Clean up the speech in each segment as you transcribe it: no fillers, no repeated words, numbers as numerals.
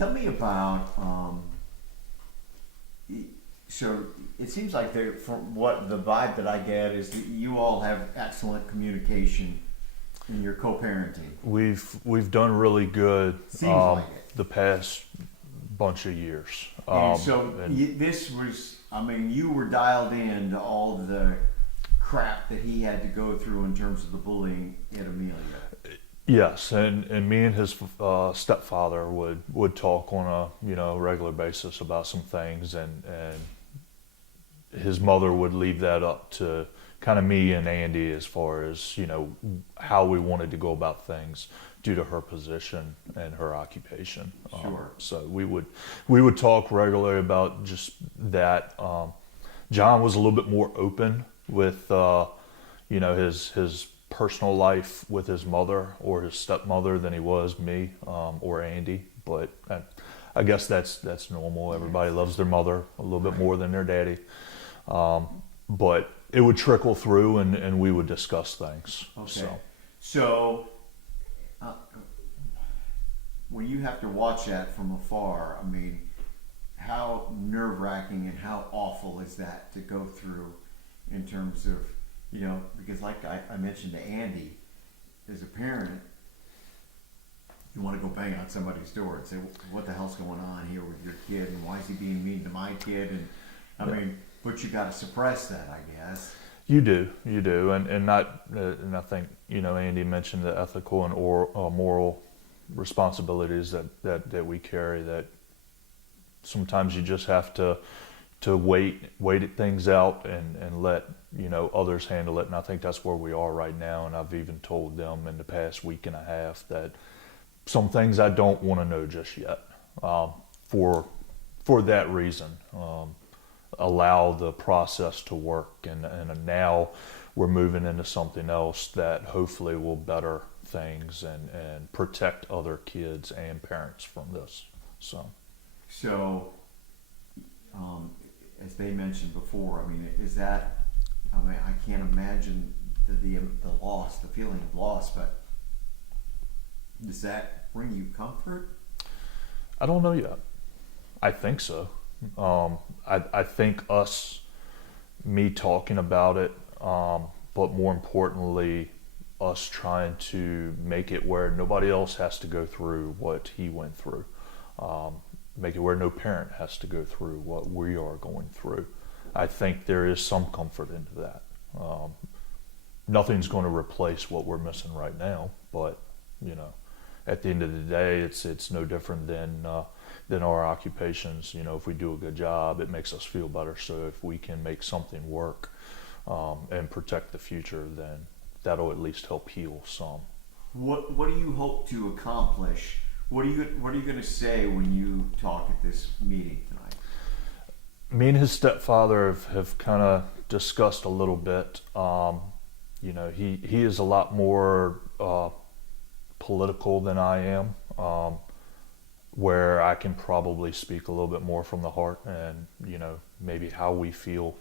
Tell me about. So it seems like from what the vibe that I get is that you all have excellent communication in your co-parenting. We've done really good Seems like it. the past bunch of years. And so And this was, I mean, you were dialed in to all the crap that he had to go through in terms of the bullying at Amelia. yes, and me and his stepfather would talk on a regular basis about some things, and his mother would leave that up to kind of me and Andy as far as how we wanted to go about things due to her position and her occupation. Sure. So we would talk regularly about just that. John was a little bit more open with his personal life with his mother or his stepmother than he was me or Andy. But I guess that's normal. Everybody loves their mother a little bit more than their daddy. But it would trickle through, and we would discuss things. Okay. So when you have to watch that from afar, I mean, how nerve-wracking and how awful is that to go through in terms of, because like I mentioned to Andy, as a parent, you want to go bang on somebody's door and say, what the hell's going on here with your kid, and why is he being mean to my kid? And I mean, but you got to suppress that, I guess. You do, and I think Andy mentioned the ethical and moral responsibilities that we carry. That sometimes you just have to wait things out and let others handle it. And I think that's where we are right now. And I've even told them in the past week and a half that some things I don't want to know just yet. For that reason. Allow the process to work, and now we're moving into something else that hopefully will better things and protect other kids and parents from this. So as they mentioned before, I mean, I can't imagine the loss, the feeling of loss, but does that bring you comfort? I don't know yet. I think so. I think me talking about it, but more importantly, us trying to make it where nobody else has to go through what he went through. Make it where no parent has to go through what we are going through. I think there is some comfort into that. Nothing's going to replace what we're missing right now, but at the end of the day, it's no different than our occupations. If we do a good job, it makes us feel better. So if we can make something work and protect the future, then that'll at least help heal some. What do you hope to accomplish? What are you going to say when you talk at this meeting tonight? Me and his stepfather have kind of discussed a little bit. He is a lot more political than I am. Where I can probably speak a little bit more from the heart, and maybe how we feel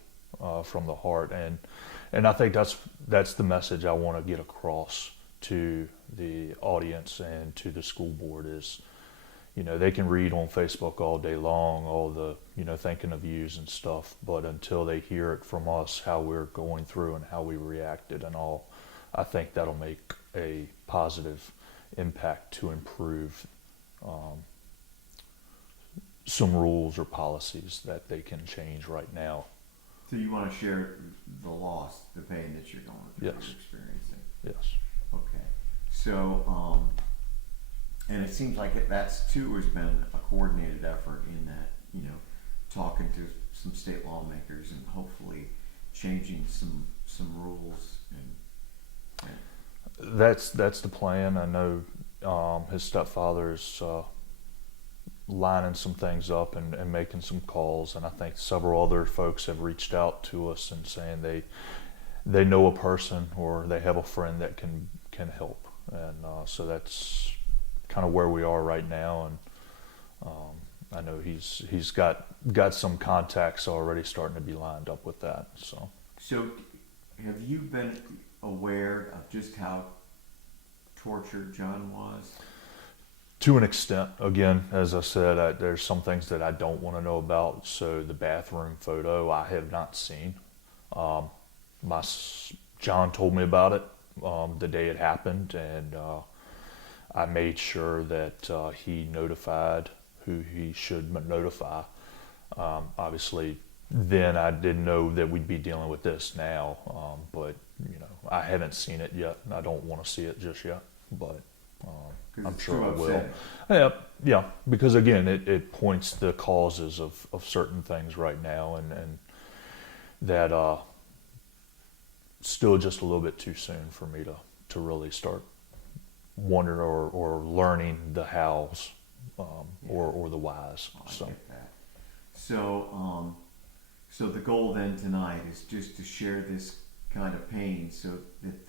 from the heart, and I think that's the message I want to get across to the audience and to the school board is, they can read on Facebook all day long all the thinking of yous and stuff, but until they hear it from us how we're going through and how we reacted and all, I think that'll make a positive impact to improve some rules or policies that they can change right now. So you want to share the loss, the pain that you're going through, Yes. you're experiencing? Yes. Okay. So, and it seems like that's too has been a coordinated effort in that, talking to some state lawmakers and hopefully changing some rules and That's the plan. I know his stepfather's lining some things up and making some calls, and I think several other folks have reached out to us and saying they know a person or they have a friend that can help, and so that's kind of where we are right now. And I know he's got some contacts already starting to be lined up with that. So have you been aware of just how tortured John was? To an extent, again, as I said, there's some things that I don't want to know about. So the bathroom photo I have not seen. Um, John told me about it the day it happened, and I made sure that he notified who he should notify. Obviously, then I didn't know that we'd be dealing with this now, but I haven't seen it yet, and I don't want to see it just yet. But I'm it's sure too I will. upsetting. Yeah, because again, it points the causes of certain things right now, and that still just a little bit too soon for me to really start wondering or learning the hows or the whys. Oh, I So get that. So, so the goal then tonight is just to share this kind of pain, so that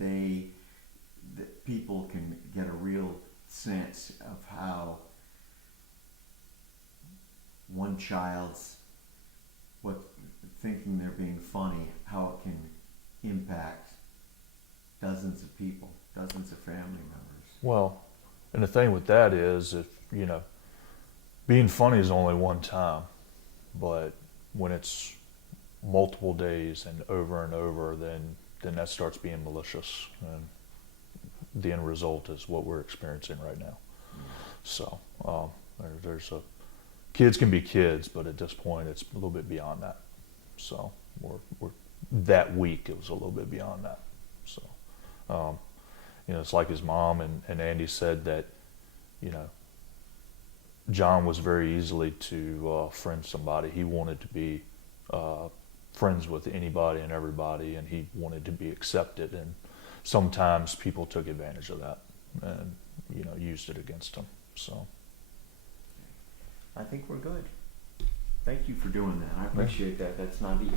that people can get a real sense of how one child's thinking they're being funny, how it can impact dozens of people, dozens of family members. well, and the thing with that is, if being funny is only one time, but when it's multiple days and over, then that starts being malicious, and the end result is what we're experiencing right now. So there's a kids can be kids, but at this point it's a little bit beyond that. So we're that week it was a little bit beyond that. So it's like his mom and Andy said that John was very easily to friend somebody. He wanted to be friends with anybody and everybody, and he wanted to be accepted. And sometimes people took advantage of that and used it against him. So I think we're good. Thank you for doing that. I appreciate that. That's not easy.